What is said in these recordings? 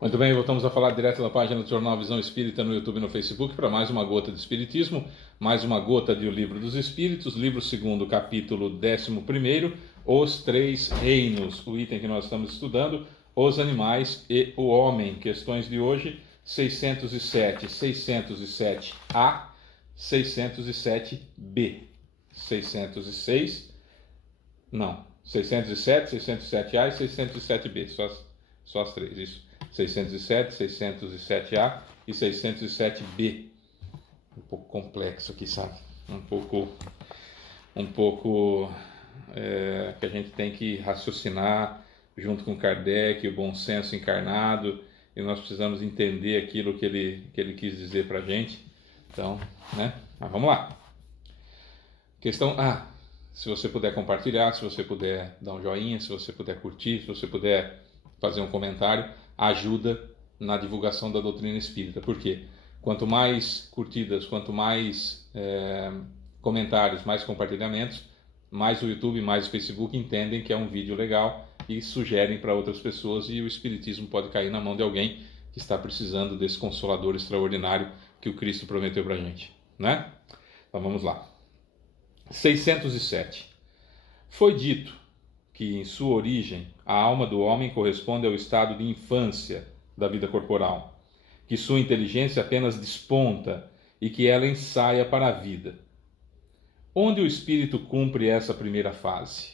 Muito bem, voltamos a falar direto da página do Jornal Visão Espírita no YouTube e no Facebook para mais uma gota de Espiritismo, mais uma gota de O Livro dos Espíritos, livro 2º, capítulo 11º, Os Três Reinos, o item que nós estamos estudando, os animais e o homem. Questões de hoje, 607, 607A, 607B, 606, não, 607, 607A e 607B, só as três, isso. 607, 607A e 607B. Um pouco complexo aqui, sabe? Um pouco que a gente tem que raciocinar junto com Kardec, o bom senso encarnado, e nós precisamos entender aquilo que ele quis dizer para a gente. Então, né? Mas vamos lá. Questão A. Se você puder compartilhar, se você puder dar um joinha, se você puder curtir, se você puder fazer um comentário, ajuda na divulgação da doutrina espírita. Por quê? Quanto mais curtidas, quanto mais comentários, mais compartilhamentos, mais o YouTube, mais o Facebook entendem que é um vídeo legal e sugerem para outras pessoas, e o Espiritismo pode cair na mão de alguém que está precisando desse consolador extraordinário que o Cristo prometeu para a gente, né? Então vamos lá. 607. Foi dito que em sua origem a alma do homem corresponde ao estado de infância da vida corporal, que sua inteligência apenas desponta e que ela ensaia para a vida. Onde o espírito cumpre essa primeira fase?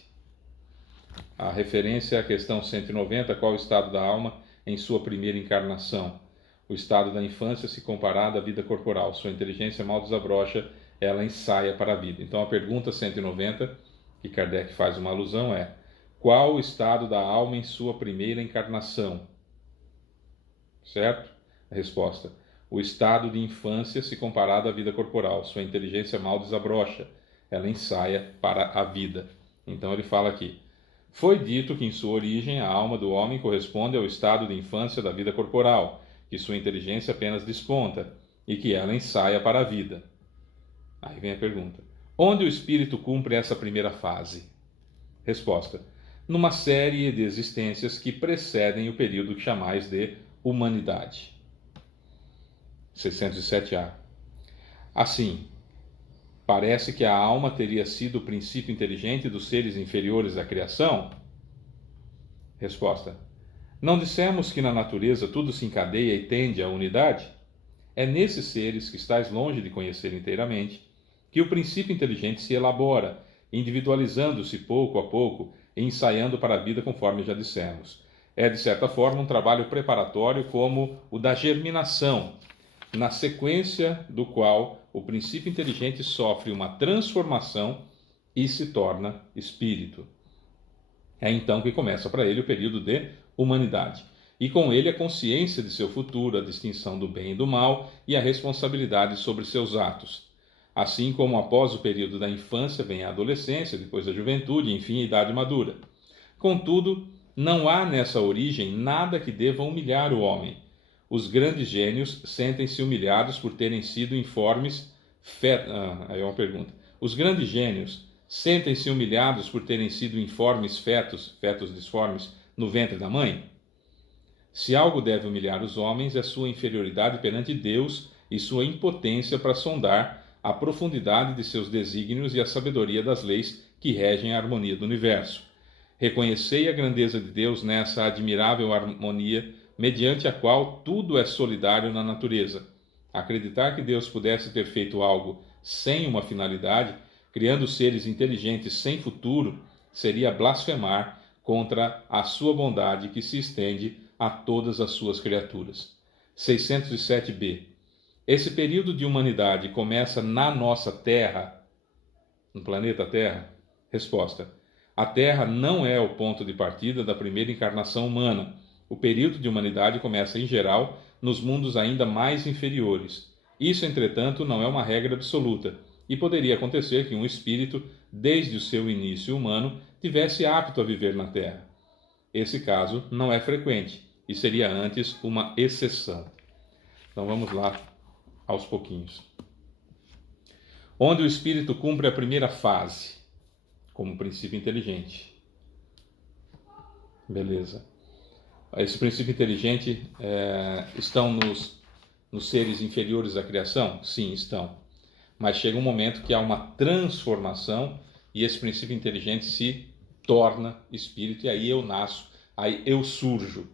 A referência à questão 190, qual o estado da alma em sua primeira encarnação? O estado da infância se comparado à vida corporal, sua inteligência mal desabrocha, ela ensaia para a vida. Então a pergunta 190, que Kardec faz uma alusão, é: qual o estado da alma em sua primeira encarnação? Certo? A resposta: o estado de infância se comparado à vida corporal, sua inteligência mal desabrocha, ela ensaia para a vida. Então ele fala aqui: foi dito que em sua origem a alma do homem corresponde ao estado de infância da vida corporal, que sua inteligência apenas desponta e que ela ensaia para a vida. Aí vem a pergunta: onde o espírito cumpre essa primeira fase? Resposta: numa série de existências que precedem o período que chamais de humanidade. 607A. Assim, parece que a alma teria sido o princípio inteligente dos seres inferiores da criação? Resposta: não dissemos que na natureza tudo se encadeia e tende à unidade? É nesses seres que estais longe de conhecer inteiramente que o princípio inteligente se elabora, individualizando-se pouco a pouco e ensaiando para a vida, conforme já dissemos. É, de certa forma, um trabalho preparatório como o da germinação, na sequência do qual o princípio inteligente sofre uma transformação e se torna espírito. É então que começa para ele o período de humanidade, e com ele a consciência de seu futuro, a distinção do bem e do mal e a responsabilidade sobre seus atos. Assim como após o período da infância vem a adolescência, depois a juventude e enfim a idade madura. Contudo, não há nessa origem nada que deva humilhar o homem. Os grandes gênios sentem-se humilhados por terem sido informes aí é uma pergunta. Os grandes gênios sentem-se humilhados por terem sido informes fetos disformes, no ventre da mãe? Se algo deve humilhar os homens, é sua inferioridade perante Deus e sua impotência para sondar a profundidade de seus desígnios e a sabedoria das leis que regem a harmonia do universo. Reconhecei a grandeza de Deus nessa admirável harmonia, mediante a qual tudo é solidário na natureza. Acreditar que Deus pudesse ter feito algo sem uma finalidade, criando seres inteligentes sem futuro, seria blasfemar contra a sua bondade que se estende a todas as suas criaturas. 607b. Esse período de humanidade começa na nossa Terra, no planeta Terra? Resposta: a Terra não é o ponto de partida da primeira encarnação humana. O período de humanidade começa, em geral, nos mundos ainda mais inferiores. Isso, entretanto, não é uma regra absoluta, e poderia acontecer que um espírito, desde o seu início humano, tivesse apto a viver na Terra. Esse caso não é frequente, e seria antes uma exceção. Então vamos lá, aos pouquinhos. Onde o espírito cumpre a primeira fase, como princípio inteligente. Beleza. Esse princípio inteligente estão nos seres inferiores à criação? Sim, estão. Mas chega um momento que há uma transformação e esse princípio inteligente se torna espírito, e aí eu nasço, aí eu surjo.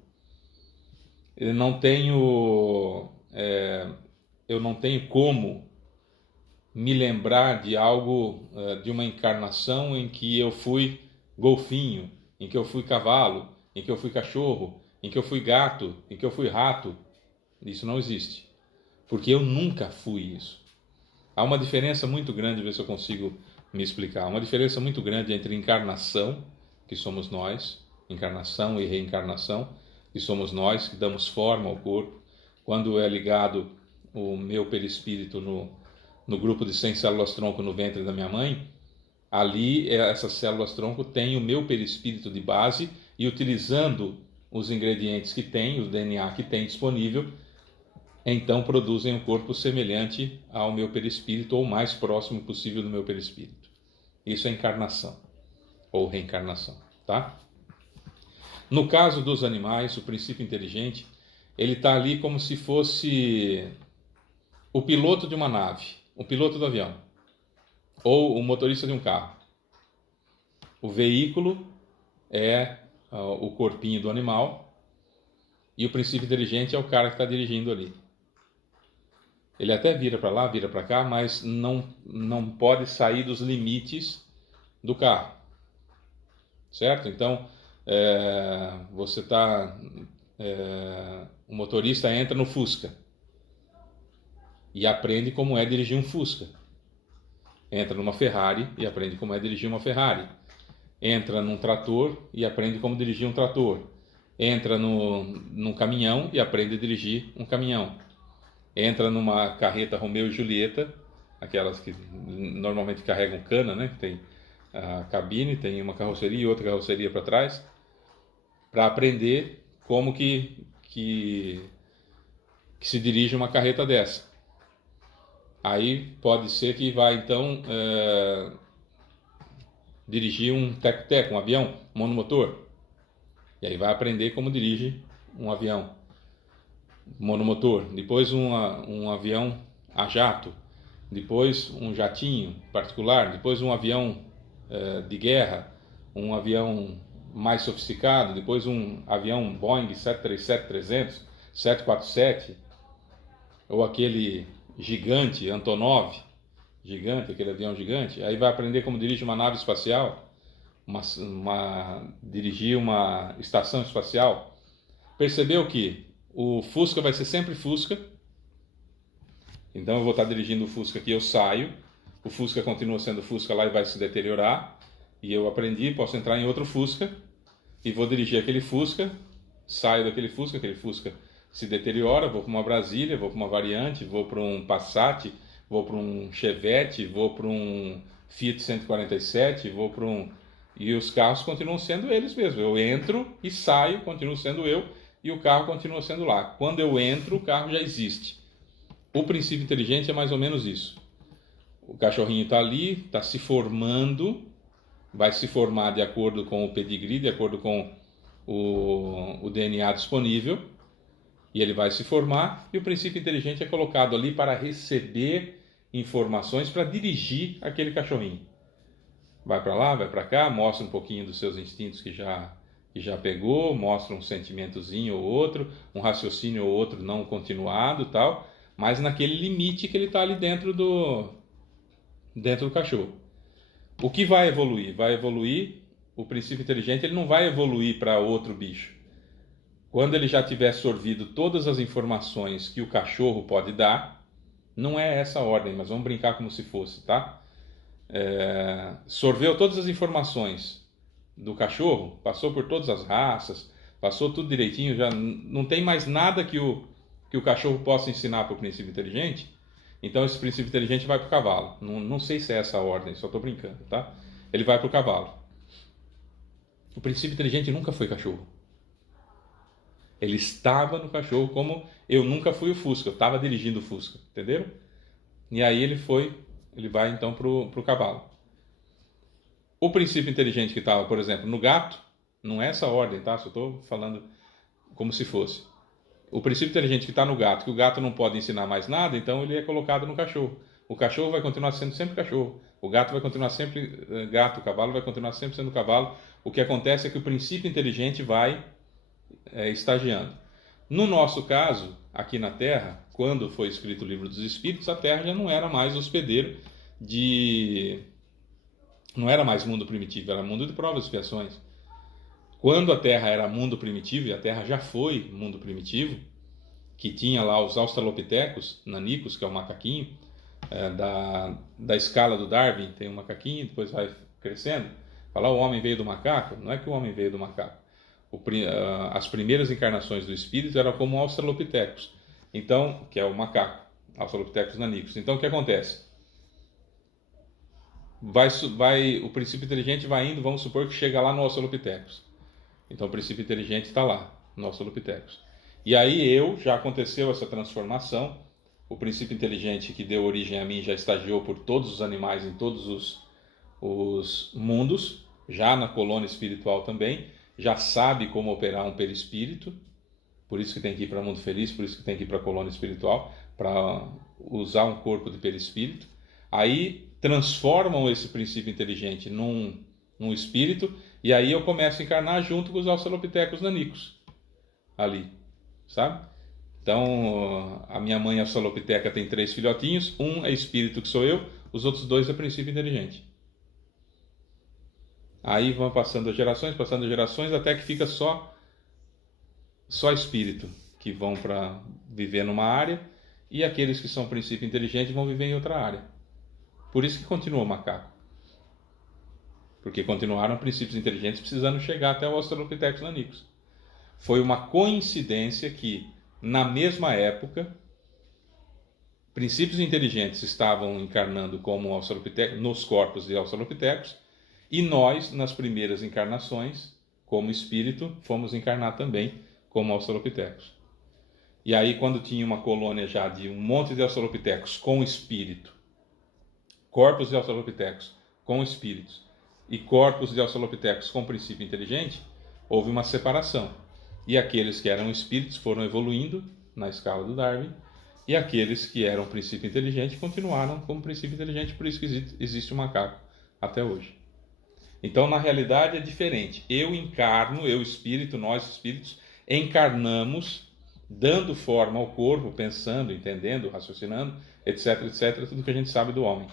Eu não tenho, eu não tenho como me lembrar de algo, de uma encarnação em que eu fui golfinho, em que eu fui cavalo, em que eu fui cachorro, em que eu fui gato, em que eu fui rato. Isso não existe, porque eu nunca fui isso. Há uma diferença muito grande, ver se eu consigo me explicar. Uma diferença muito grande entre encarnação, que somos nós, encarnação e reencarnação, que somos nós, que damos forma ao corpo. Quando é ligado o meu perispírito no grupo de 100 células-tronco no ventre da minha mãe, ali essas células-tronco têm o meu perispírito de base e utilizando os ingredientes que tem, o DNA que tem disponível, então produzem um corpo semelhante ao meu perispírito ou o mais próximo possível do meu perispírito. Isso é encarnação ou reencarnação, tá? No caso dos animais, o princípio inteligente, ele está ali como se fosse o piloto de uma nave, o piloto do avião, ou o motorista de um carro. O veículo é o corpinho do animal e o princípio inteligente é o cara que está dirigindo ali. Ele até vira para lá, vira para cá, mas não pode sair dos limites do carro, certo? Então, você está... o motorista entra no Fusca e aprende como é dirigir um Fusca. Entra numa Ferrari e aprende como é dirigir uma Ferrari. Entra num trator e aprende como dirigir um trator. Entra num caminhão e aprende a dirigir um caminhão. Entra numa carreta Romeu e Julieta, aquelas que normalmente carregam cana, né? Tem a cabine, tem uma carroceria e outra carroceria para trás, para aprender como que se dirige uma carreta dessa. Aí pode ser que vai então dirigir um teco-teco, um avião monomotor. E aí vai aprender como dirige um avião monomotor. Depois um avião a jato. Depois um jatinho particular. Depois um avião de guerra. Um avião mais sofisticado. Depois um avião Boeing 737-300, 747. Ou aquele gigante Antonov, gigante, aquele avião gigante. Aí vai aprender como dirige uma nave espacial, dirigir uma estação espacial. Percebeu que o Fusca vai ser sempre Fusca, então eu vou estar dirigindo o Fusca aqui, eu saio, o Fusca continua sendo Fusca lá e vai se deteriorar, e eu aprendi, posso entrar em outro Fusca e vou dirigir aquele Fusca, saio daquele Fusca, aquele Fusca se deteriora, vou para uma Brasília, vou para uma Variante, vou para um Passat, vou para um Chevette, vou para um Fiat 147, vou para um... E os carros continuam sendo eles mesmos. Eu entro e saio, continuo sendo eu, e o carro continua sendo lá. Quando eu entro, o carro já existe. O princípio inteligente é mais ou menos isso. O cachorrinho está ali, está se formando, vai se formar de acordo com o pedigree, de acordo com o DNA disponível, e ele vai se formar, e o princípio inteligente é colocado ali para receber informações, para dirigir aquele cachorrinho. Vai para lá, vai para cá, mostra um pouquinho dos seus instintos que já pegou, mostra um sentimentozinho ou outro, um raciocínio ou outro não continuado, tal, mas naquele limite que ele está ali dentro do cachorro. O que vai evoluir? Vai evoluir, o princípio inteligente ele não vai evoluir para outro bicho. Quando ele já tiver sorvido todas as informações que o cachorro pode dar, não é essa a ordem, mas vamos brincar como se fosse, tá? Sorveu todas as informações do cachorro, passou por todas as raças, passou tudo direitinho, já não tem mais nada que o cachorro possa ensinar para o princípio inteligente, então esse princípio inteligente vai para o cavalo. Não sei se é essa a ordem, só estou brincando, tá? Ele vai para o cavalo. O princípio inteligente nunca foi cachorro. Ele estava no cachorro, como eu nunca fui o Fusca, eu estava dirigindo o Fusca, entenderam? E aí ele vai então para o cavalo. O princípio inteligente que estava, por exemplo, no gato, não é essa ordem, tá? Só estou falando como se fosse. O princípio inteligente que está no gato, que o gato não pode ensinar mais nada, então ele é colocado no cachorro. O cachorro vai continuar sendo sempre cachorro. O gato vai continuar sempre gato. O cavalo vai continuar sempre sendo cavalo. O que acontece é que o princípio inteligente vai estagiando. No nosso caso, aqui na Terra, quando foi escrito o Livro dos Espíritos, a Terra já não era mais hospedeiro não era mais mundo primitivo, era mundo de provas e expiações. Quando a Terra era mundo primitivo, e a Terra já foi mundo primitivo, que tinha lá os australopitecos, nanicos, que é o macaquinho, da escala do Darwin, tem um macaquinho, depois vai crescendo. Falar o homem veio do macaco, não é que o homem veio do macaco. As primeiras encarnações do espírito eram como australopitecos, então, que é o macaco, australopitecos nanicos. Então, o que acontece? O princípio inteligente vai indo, vamos supor que chega lá no australopitecos. Então, o princípio inteligente está lá, no australopitecos. E aí já aconteceu essa transformação. O princípio inteligente que deu origem a mim já estagiou por todos os animais em todos os mundos, já na colônia espiritual também, já sabe como operar um perispírito, por isso que tem que ir para o mundo feliz, por isso que tem que ir para a colônia espiritual, para usar um corpo de perispírito. Aí transformam esse princípio inteligente num espírito, e aí eu começo a encarnar junto com os australopitecos nanicos, ali, sabe? Então, a minha mãe australopiteca tem 3 filhotinhos, um é espírito, que sou eu, os outros 2 é princípio inteligente. Aí vão passando as gerações, até que fica só espírito, que vão para viver numa área, e aqueles que são princípio inteligente vão viver em outra área. Por isso que continua o macaco. Porque continuaram princípios inteligentes precisando chegar até o australopithecus nanicus. Foi uma coincidência que, na mesma época, princípios inteligentes estavam encarnando como australopithecus, nos corpos de australopithecus, e nós, nas primeiras encarnações, como espírito, fomos encarnar também como australopithecus. E aí, quando tinha uma colônia já de um monte de australopithecus com espírito, corpos de australopithecus com espíritos e corpos de australopithecus com princípio inteligente, houve uma separação. E aqueles que eram espíritos foram evoluindo na escala do Darwin, e aqueles que eram princípio inteligente continuaram como princípio inteligente, por isso que existe o macaco até hoje. Então, na realidade, é diferente. Eu encarno, eu espírito, nós espíritos, encarnamos, dando forma ao corpo, pensando, entendendo, raciocinando, etc, etc, tudo que a gente sabe do homem,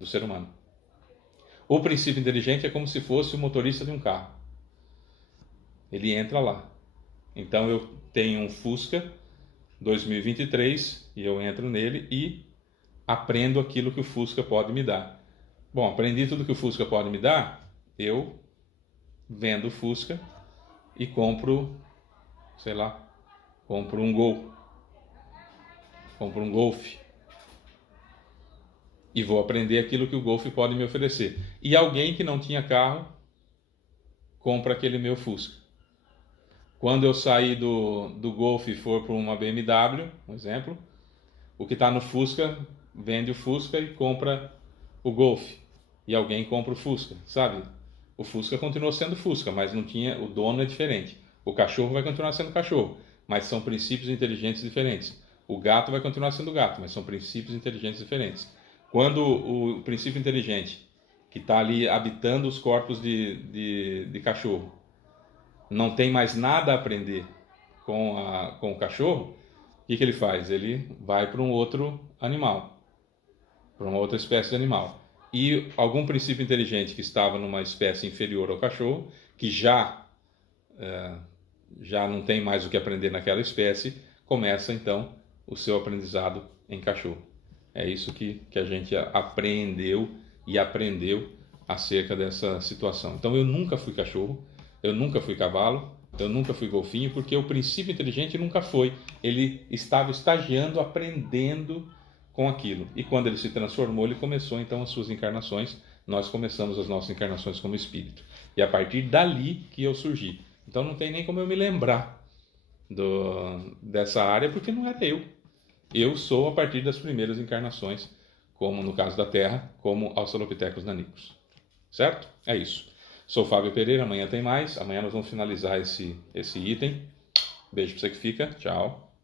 do ser humano. O princípio inteligente é como se fosse o motorista de um carro. Ele entra lá. Então eu tenho um Fusca 2023 e eu entro nele e aprendo aquilo que o Fusca pode me dar. Bom, aprendi tudo que o Fusca pode me dar, eu vendo o Fusca e compro, sei lá, compro um Gol, compro um Golf e vou aprender aquilo que o Golf pode me oferecer. E alguém que não tinha carro compra aquele meu Fusca. Quando eu sair do Golf e for para uma BMW, um exemplo, o que está no Fusca vende o Fusca e compra o Golf. E alguém compra o Fusca, sabe? O Fusca continua sendo Fusca, mas não tinha, o dono é diferente. O cachorro vai continuar sendo cachorro, mas são princípios inteligentes diferentes. O gato vai continuar sendo gato, mas são princípios inteligentes diferentes. Quando o princípio inteligente, que está ali habitando os corpos de cachorro, não tem mais nada a aprender com o cachorro, o que ele faz? Ele vai para um outro animal, para uma outra espécie de animal. E algum princípio inteligente que estava numa espécie inferior ao cachorro, que já não tem mais o que aprender naquela espécie, começa então o seu aprendizado em cachorro. É isso que a gente aprendeu e aprendeu acerca dessa situação. Então eu nunca fui cachorro, eu nunca fui cavalo, eu nunca fui golfinho, porque o princípio inteligente nunca foi. Ele estava estagiando, aprendendo com aquilo. E quando ele se transformou, ele começou então as suas encarnações. Nós começamos as nossas encarnações como espírito. E a partir dali que eu surgi. Então não tem nem como eu me lembrar dessa área, porque não era eu. Eu sou a partir das primeiras encarnações, como no caso da Terra, como Australopithecus nanicus. Certo? É isso. Sou Fábio Pereira, amanhã tem mais. Amanhã nós vamos finalizar esse item. Beijo para você que fica. Tchau.